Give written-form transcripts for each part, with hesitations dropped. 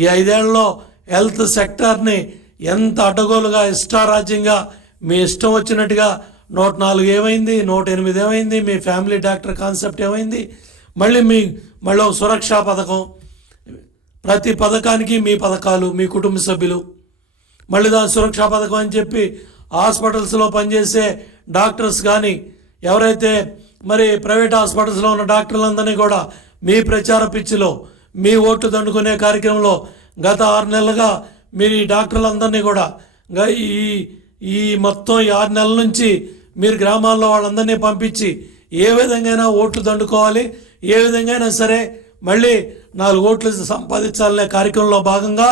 ఈ 5 ఏళ్లలో హెల్త్ సెక్టార్ని ఎంత అడ్డగోలుగా ఇష్టారాజ్యంగా మీ ఇష్టం వచ్చినట్టుగా 104 ఏమైంది, 108 ఏమైంది, మీ ఫ్యామిలీ డాక్టర్ కాన్సెప్ట్ ఏమైంది, మళ్ళీ ఒక సురక్షా పథకం, ప్రతి పథకానికి మీ పథకాలు, మీ కుటుంబ సభ్యులు, మళ్ళీ దాని సురక్షా పథకం అని చెప్పి హాస్పిటల్స్లో పనిచేసే డాక్టర్స్ కానీ ఎవరైతే మరి ప్రైవేట్ హాస్పిటల్స్లో ఉన్న డాక్టర్లందరినీ కూడా మీ ప్రచార పిచ్చిలో, మీ ఓట్లు దండుకునే కార్యక్రమంలో గత 6 నెలలుగా మీరు ఈ డాక్టర్లందరినీ కూడా ఈ మొత్తం 6 నెలల నుంచి మీరు గ్రామాల్లో వాళ్ళందరినీ పంపించి ఏ విధంగా ఓట్లు దండుకోవాలి, ఏ విధంగా సరే మళ్ళీ 4 ఓట్లు సంపాదించాలనే కార్యక్రమంలో భాగంగా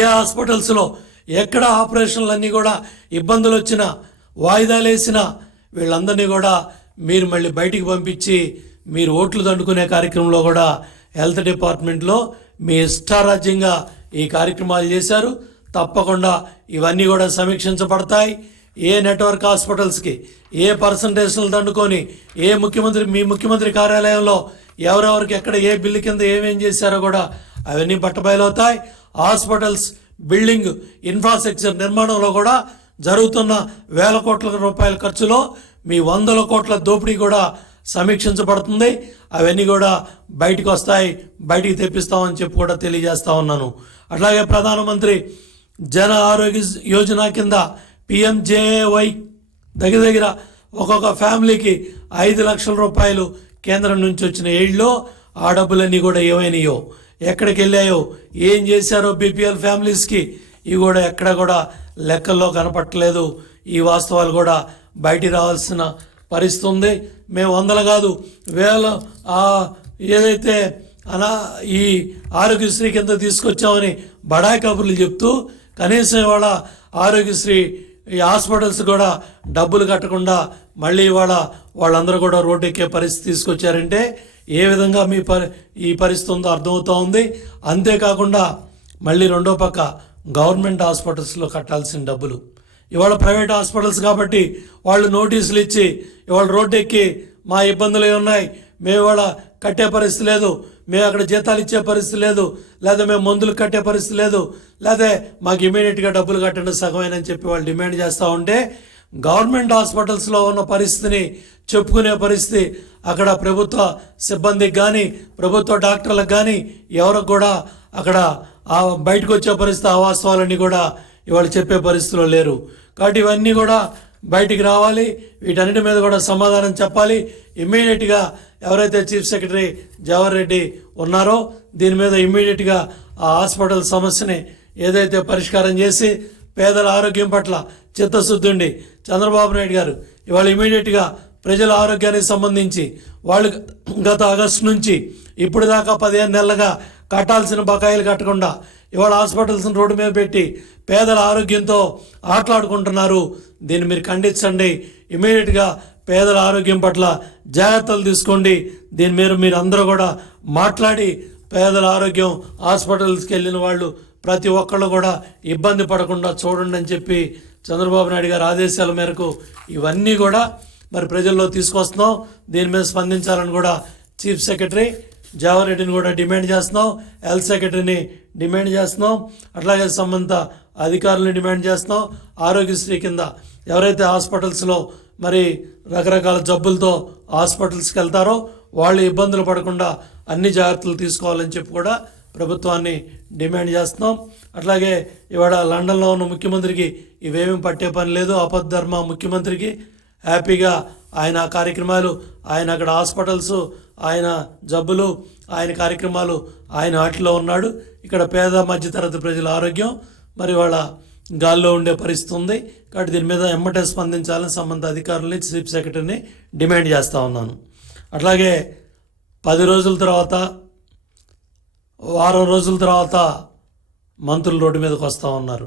ఏ హాస్పిటల్స్లో ఎక్కడ ఆపరేషన్లన్నీ కూడా ఇబ్బందులు వచ్చినా, వాయిదాలు వేసినా వీళ్ళందరినీ కూడా మీరు మళ్ళీ బయటికి పంపించి మీరు ఓట్లు దండుకునే కార్యక్రమంలో కూడా హెల్త్ డిపార్ట్మెంట్లో మీ ఇష్టారాజ్యంగా ఈ కార్యక్రమాలు చేశారు. తప్పకుండా ఇవన్నీ కూడా సమీక్షించబడతాయి. ఏ నెట్వర్క్ హాస్పిటల్స్కి ఏ పర్సంటేజ్లు దండుకొని మీ ముఖ్యమంత్రి కార్యాలయంలో ఎవరెవరికి ఎక్కడ ఏ బిల్లు కింద ఏమేం చేశారో కూడా అవన్నీ బట్టబయలవుతాయి. హాస్పిటల్స్ బిల్డింగ్ ఇన్ఫ్రాస్ట్రక్చర్ నిర్మాణంలో కూడా జరుగుతున్న వేల కోట్ల రూపాయల ఖర్చులో మీ 100 కోట్ల దోపిడీ కూడా సమీక్షించబడుతుంది. అవన్నీ కూడా బయటికి వస్తాయి, బయటికి తెప్పిస్తామని చెప్పి కూడా తెలియజేస్తా ఉన్నాను. అట్లాగే ప్రధానమంత్రి జన ఆరోగ్య యోజన కింద PMJAY దగ్గర ఒక్కొక్క ఫ్యామిలీకి 5 లక్షల రూపాయలు కేంద్రం నుంచి వచ్చిన ఏళ్ళలో ఆ డబ్బులన్నీ కూడా ఏమైనాయో, ఎక్కడికి వెళ్ళాయో, ఏం చేశారో BPL ఫ్యామిలీస్కి ఇవి కూడా ఎక్కడ కూడా లెక్కల్లో కనపట్టలేదు. ఈ వాస్తవాలు కూడా బయటికి రావాల్సిన పరిస్థితి ఉంది. మేము 100 కాదు 1000 ఏదైతే ఈ ఆరోగ్యశ్రీ కింద తీసుకొచ్చామని బడాయి కబుర్లు చెప్తూ కనీసం ఇవాళ ఆరోగ్యశ్రీ ఈ హాస్పిటల్స్ కూడా డబ్బులు కట్టకుండా మళ్ళీ ఇవాళ వాళ్ళందరూ కూడా రోడ్డు ఎక్కే పరిస్థితి తీసుకొచ్చారంటే ఏ విధంగా ఈ పరిస్థితి ఉందో అర్థమవుతూ ఉంది. అంతేకాకుండా మళ్ళీ రెండో పక్క గవర్నమెంట్ హాస్పిటల్స్లో కట్టాల్సిన డబ్బులు ఇవాళ ప్రైవేట్ హాస్పిటల్స్ కాబట్టి వాళ్ళు నోటీసులు ఇచ్చి ఇవాళ రోడ్డు ఎక్కి మా ఇబ్బందులు ఉన్నాయి, మేము ఇవాళ కట్టే పరిస్థితి లేదు, మేము అక్కడ జీతాలు ఇచ్చే పరిస్థితి లేదు, లేదా మేము మందులు కట్టే పరిస్థితి లేదు, లేదా మాకు ఇమీడియట్గా డబ్బులు కట్టండి సగమేనని చెప్పి వాళ్ళు డిమాండ్ చేస్తూ ఉంటే గవర్నమెంట్ హాస్పిటల్స్లో ఉన్న పరిస్థితిని చెప్పుకునే పరిస్థితి అక్కడ ప్రభుత్వ సిబ్బందికి కానీ ప్రభుత్వ డాక్టర్లకు కానీ ఎవరికి కూడా అక్కడ బయటకు వచ్చే పరిస్థితి ఆ వాస్తవాలన్నీ కూడా ఇవాళ చెప్పే పరిస్థితిలో లేరు. కాబట్టి ఇవన్నీ కూడా బయటికి రావాలి, వీటన్నిటి మీద కూడా సమాధానం చెప్పాలి. ఇమ్మీడియట్గా ఎవరైతే చీఫ్ సెక్రటరీ జవహర్ రెడ్డి ఉన్నారో దీని మీద ఇమ్మీడియట్గా ఆ హాస్పిటల్ సమస్యని ఏదైతే పరిష్కారం చేసి పేదల ఆరోగ్యం పట్ల చిత్తశుద్ధి ఉండి చంద్రబాబు నాయుడు గారు ఇవాళ ఇమ్మీడియట్గా ప్రజల ఆరోగ్యానికి సంబంధించి వాళ్ళు గత ఆగస్టు నుంచి ఇప్పుడు దాకా 15 నెలలుగా కట్టాల్సిన బకాయిలు కట్టకుండా ఇవాళ హాస్పిటల్స్ని రోడ్డు మీద పెట్టి పేదల ఆరోగ్యంతో ఆటలాడుకుంటున్నారు. దీన్ని మీరు ఖండించండి. ఇమీడియట్గా పేదల ఆరోగ్యం పట్ల జాగ్రత్తలు తీసుకోండి. దీని మీద మీరు అందరూ కూడా మాట్లాడి పేదల ఆరోగ్యం హాస్పిటల్స్కి వెళ్ళిన వాళ్ళు ప్రతి ఒక్కళ్ళు కూడా ఇబ్బంది పడకుండా చూడండి అని చెప్పి చంద్రబాబు నాయుడు గారి ఆదేశాల మేరకు ఇవన్నీ కూడా మరి ప్రజల్లో తీసుకొస్తున్నాం. దీని మీద స్పందించాలని కూడా చీఫ్ సెక్రటరీ జవహర్ రెడ్డిని కూడా డిమాండ్ చేస్తున్నాం, హెల్త్ సెక్రటరీని డిమాండ్ చేస్తున్నాం, అట్లాగే సంబంధిత అధికారులను డిమాండ్ చేస్తున్నాం. ఆరోగ్యశ్రీ కింద ఎవరైతే హాస్పిటల్స్లో మరి రకరకాల జబ్బులతో హాస్పిటల్స్కి వెళ్తారో వాళ్ళు ఇబ్బందులు పడకుండా అన్ని జాగ్రత్తలు తీసుకోవాలని చెప్పి కూడా ప్రభుత్వాన్ని డిమాండ్ చేస్తున్నాం. అట్లాగే ఇవాళ లండన్లో ఉన్న ముఖ్యమంత్రికి ఇవేమీ పట్టే పని లేదు. ఆపద్ధర్మ ముఖ్యమంత్రికి హ్యాపీగా ఆయన కార్యక్రమాలు, ఆయన అక్కడ హాస్పిటల్స్, ఆయన జబ్బులు, ఆయన కార్యక్రమాలు ఆయన వాటిలో ఉన్నాడు. ఇక్కడ పేద మధ్యతరగతి ప్రజల ఆరోగ్యం మరి వాళ్ళ గాల్లో ఉండే పరిస్థితి ఉంది. కాబట్టి దీని మీద ఎమ్మటే స్పందించాలని సంబంధిత అధికారులని చీఫ్ సెక్రటరీని డిమాండ్ చేస్తూ ఉన్నాను. అట్లాగే 10 రోజుల తర్వాత, వారం రోజుల తర్వాత మంత్రులు రోడ్డు మీదకి వస్తూ ఉన్నారు,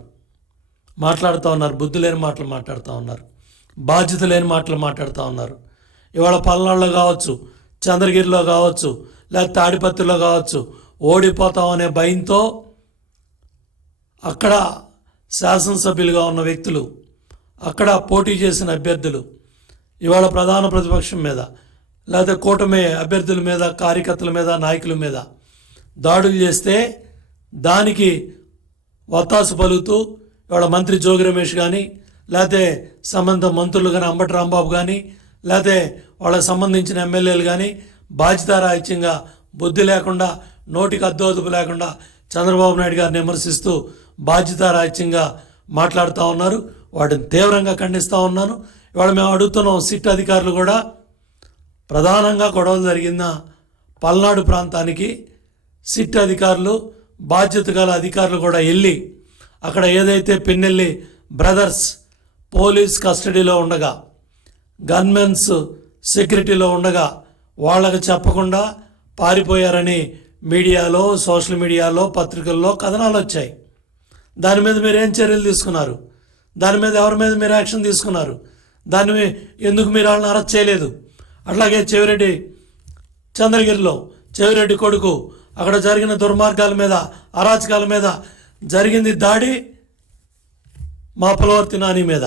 మాట్లాడుతూ ఉన్నారు, బుద్ధి లేని మాటలు మాట్లాడుతూ ఉన్నారు, బాధ్యత లేని మాటలు మాట్లాడుతూ ఉన్నారు. ఇవాళ పల్నాడులో కావచ్చు, చంద్రగిరిలో కావచ్చు, లేదా తాడిపత్రిలో కావచ్చు ఓడిపోతామనే భయంతో అక్కడ శాసనసభ్యులుగా ఉన్న వ్యక్తులు, అక్కడ పోటీ చేసిన అభ్యర్థులు ఇవాళ ప్రధాన ప్రతిపక్షం మీద లేదా కూటమి అభ్యర్థుల మీద, కార్యకర్తల మీద, నాయకుల మీద దాడులు చేస్తే దానికి వత్తాసు పలుకుతూ ఇవాళ మంత్రి జోగి రమేష్ కానీ, లేకపోతే సంబంధిత మంత్రులు కానీ అంబటి రాంబాబు కానీ, లేకపోతే వాళ్ళకి సంబంధించిన ఎమ్మెల్యేలు కానీ బాధ్యతారాహిత్యంగా బుద్ధి లేకుండా నోటికి అద్దోదుపు లేకుండా చంద్రబాబు నాయుడు గారిని విమర్శిస్తూ బాధ్యతారాహిత్యంగా మాట్లాడుతూ ఉన్నారు. వాటిని తీవ్రంగా ఖండిస్తూ ఉన్నాను. ఇవాళ మేము అడుగుతున్నాం, సిట్ అధికారులు కూడా ప్రధానంగా గొడవలు జరిగిన పల్నాడు ప్రాంతానికి సిట్ అధికారులు, బాధ్యత గల అధికారులు కూడా వెళ్ళి అక్కడ ఏదైతే పిన్నెల్లి బ్రదర్స్ పోలీస్ కస్టడీలో ఉండగా, గన్మెన్స్ సెక్యూరిటీలో ఉండగా వాళ్ళకి చెప్పకుండా పారిపోయారని మీడియాలో, సోషల్ మీడియాలో, పత్రికల్లో కథనాలు వచ్చాయి. దాని మీద మీరు ఏం చర్యలు తీసుకున్నారు? దాని మీద ఎవరి మీద మీరు యాక్షన్ తీసుకున్నారు? దాన్ని ఎందుకు మీరు వాళ్ళని అరెస్ట్ చేయలేదు? అట్లాగే చెవిరెడ్డి చంద్రగిరిలో చెవిరెడ్డి కొడుకు అక్కడ జరిగిన దుర్మార్గాల మీద, అరాచకాల మీద జరిగింది దాడి మా పులవర్తి నాని మీద.